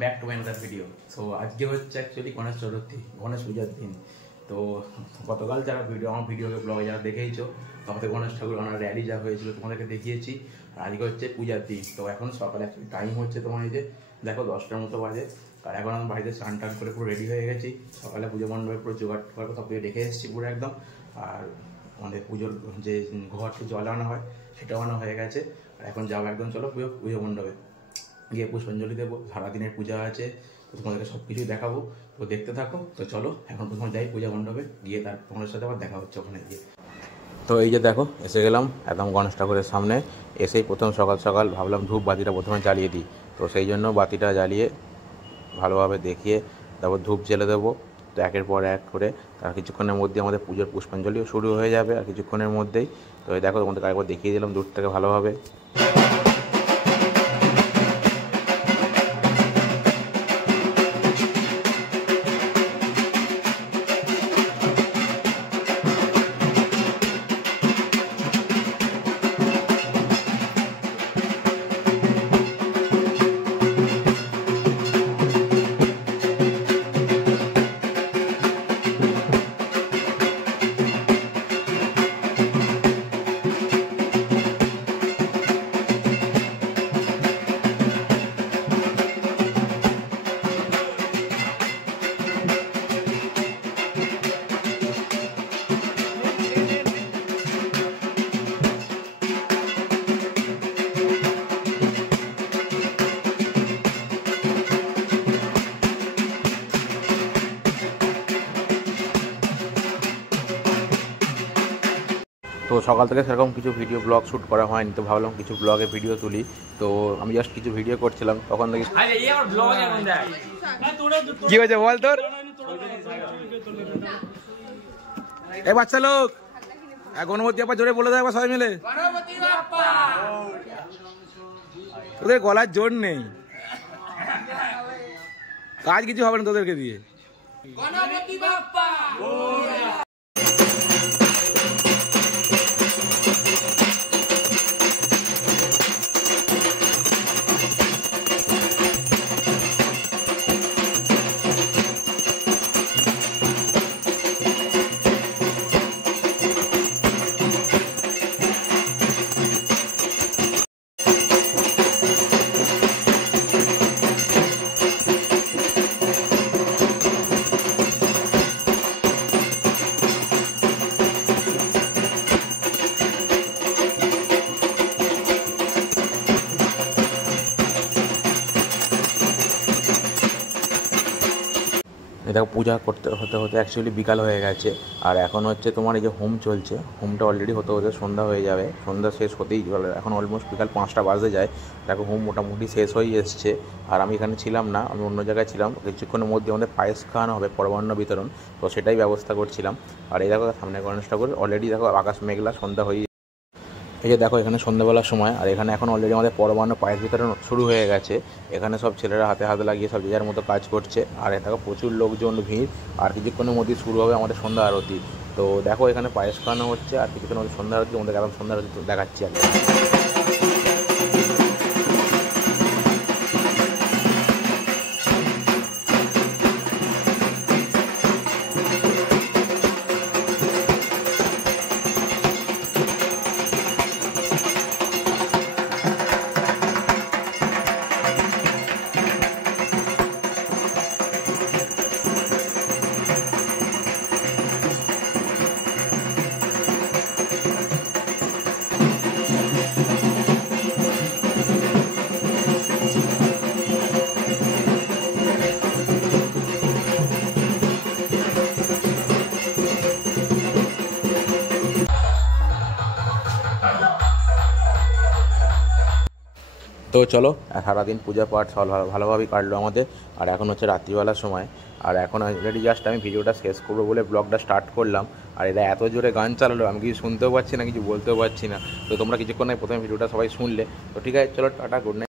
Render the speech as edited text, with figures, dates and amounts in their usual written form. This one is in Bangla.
Back to my another video. So আজকে হচ্ছে অ্যাকচুয়ালি গণেশ চতুর্থী, গণেশ পূজার দিন। তো গতকাল যারা আমার ভিডিওকে ব্লগে যারা দেখেইছো, তো আমাদের গণেশ ঠাকুর আমার র্যালি যা হয়েছিল তোমাদেরকে দেখিয়েছি। আর আজকে হচ্ছে পূজার দিন। তো এখন সকালে অ্যাকচুয়ালি টাইম হচ্ছে তোমার এই যে দেখো 10টার মতো বাজে। আর এখন আমি বাড়িতে স্নান টান করে পুরো রেডি হয়ে গেছি। সকালে পুজো মণ্ডপে পুরো জোগাড় করে সব কিছু রেখে এসেছি পুরো একদম। আর আমাদের পুজোর যে ঘরটি জল আনা হয় সেটাও আনা হয়ে গেছে। আর এখন যাবো একদম, চলো পুজো মণ্ডপে গিয়ে পুষ্পাঞ্জলি দেবো। সারাদিনের পূজা আছে, তো তোমাদেরকে সব কিছুই দেখাবো। তো দেখতে থাকো। তো চলো এখন প্রথমে যাই পূজা মণ্ডপে, গিয়ে তার তোমাদের সাথে আবার দেখা হচ্ছে ওখানে গিয়ে। তো এই যে দেখো এসে গেলাম একদম গণেশ ঠাকুরের সামনে। এসেই প্রথম সকাল সকাল ভাবলাম ধূপ বাতিটা প্রথমে জ্বালিয়ে দিই। তো সেই জন্য বাতিটা জ্বালিয়ে ভালোভাবে দেখিয়ে তারপর ধূপ জ্বেলে দেবো। তো একের পর এক করে তার কিছুক্ষণের মধ্যে আমাদের পুজোর পুষ্পাঞ্জলিও শুরু হয়ে যাবে আর কিছুক্ষণের মধ্যেই। তো এই দেখো তোমাদেরকে আরেকবার দেখিয়ে দিলাম দূর থেকে ভালোভাবে। তো সকাল থেকে সেরকম কিছু ভিডিও ব্লগ শ্যুট করা হয়নি, তো ভাবলাম কিছু ব্লগে ভিডিও তুলি। তো আমি জাস্ট কিছু ভিডিও করছিলাম, তখন দেখি কি হয়েছে বল তোর। এ বাচ্চা লোক গণপতি বাপ্পা জোরে বলে দেয় একবার সবাই মিলে। তোদের গলার জোর নেই, কাজ কিছু হবে না তোদেরকে দিয়ে। গণপতি বাপ্পা দেখো পূজা করতে হতে হতে অ্যাকচুয়ালি বিকাল হয়ে গেছে। আর এখন হচ্ছে তোমার এই যে হোম চলছে, হোমটা অলরেডি হতে হতে সন্ধ্যা হয়ে যাবে। সন্ধ্যা শেষ হতেই এখন অলমোস্ট বিকাল 5টা বাজতে যায়। দেখো হোম মোটামুটি শেষ হয়ে এসছে। আর আমি এখানে ছিলাম না, আমি অন্য জায়গায় ছিলাম। কিছুক্ষণের মধ্যে আমাদের পায়েস খাওয়ানো হবে, পরমান্ন বিতরণ, তো সেটাই ব্যবস্থা করছিলাম। আর এই দেখো সামনে গণেশ ঠাকুর, অলরেডি দেখো আকাশ মেঘলা, সন্ধ্যা হয়ে। এই যে দেখো এখানে সন্ধ্যাবেলার সময়, আর এখানে এখন অলরেডি আমাদের পরমান্ন পায়েস বিতরণ শুরু হয়ে গেছে। এখানে সব ছেলেরা হাতে হাতে লাগিয়ে সব যে যার মতো কাজ করছে। আর দেখো প্রচুর লোকজন ভিড়। আর কিছুক্ষণের মধ্যেই শুরু হবে আমাদের সন্ধ্যা আরতি। তো দেখো এখানে পায়েস খাওয়ানো হচ্ছে, আর কিছুক্ষণের মধ্যে সন্ধ্যা আরতি, আমাদের একদম সন্ধ্যা আরতি দেখাচ্ছি আর। তো চলো সারাদিন পূজা পাঠ সব ভালোভাবেই কাটলো আমাদের। আর এখন হচ্ছে রাত্রিবেলার সময়। আর এখন অলরেডি জাস্ট আমি ভিডিওটা শেষ করবো বলে ব্লগটা স্টার্ট করলাম। আর এরা এত জোরে গান চালালো, আমি কিছু শুনতেও পাচ্ছি না, কিছু বলতেও পারছি না। তো তোমরা কিছুক্ষণ প্রথমে ভিডিওটা সবাই শুনলে। তো ঠিক আছে, চলো টাটা, গুড নাইট।